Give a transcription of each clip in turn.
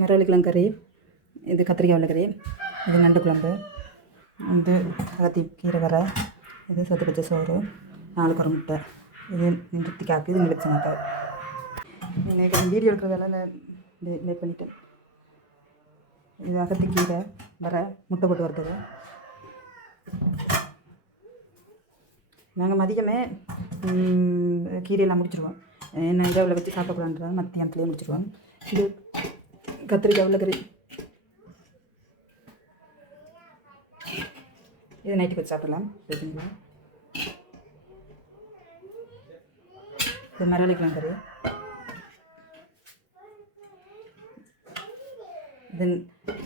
மரவள்ளிக்கிழங்கு கறி இது கத்திரிக்காய் உள்ளக்கறி இது நண்டு குழம்பு இது அகத்தி கீரை வரை இது சத்து பச்சை சோறு நாலு குறை முட்டை. இது நிறுத்திக்காக்கு இது நிலச்சனாக்காய் எனக்கு வீடியோ எடுக்கிறதெல்லாம் லேட் பண்ணிட்டேன். இது அகத்தி கீரை வர முட்டை போட்டு வறுத்தது. நாங்கள் மதியமே கீரையெல்லாம் முடிச்சிருவோம். என்ன இரவில் வச்சு சாப்பிடக்கூடாது மத்தியானத்துலேயே முடிச்சிருவோம். இது கத்திரிக்காய் உருளைக்கறி. இது நைட்டுக்கு வச்சு சாப்பிடலாம். சரிங்களா? இது மரளிக்கலாம் கறி. தென்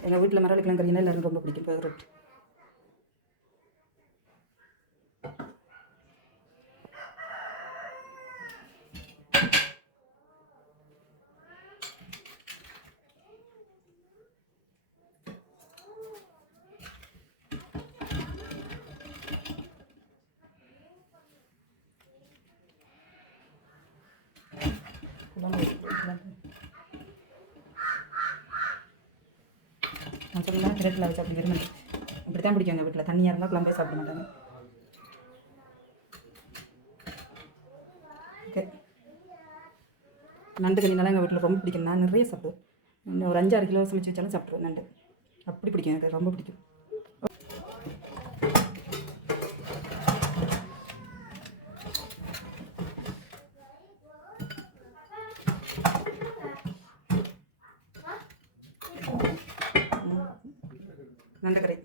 எங்கள் வீட்டில் மரவள்ளிக்கிழங்கு கறினா எல்லாரும் ரொம்ப பிடிக்கும். ஃபேவரட் நான் சொல்லலாம் கிரேட்டில் வச்சு அப்படி விரும்பல இப்படி தான் பிடிக்கும் எங்கள் வீட்டில் தண்ணியாக இருந்தால் குழம்பே சாப்பிட மாட்டாங்க ஓகே நண்டு கறினால எங்கள் வீட்டில் ரொம்ப பிடிக்கும். நான் நிறைய சாப்பிடுவேன். ஒரு அஞ்சாறு கிலோ சமைச்சு வச்சாலும் சாப்பிடுவேன் நண்டு. அப்படி பிடிக்கும் எனக்கு. ரொம்ப பிடிக்கும். நண்டு கறி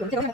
கொஞ்சம்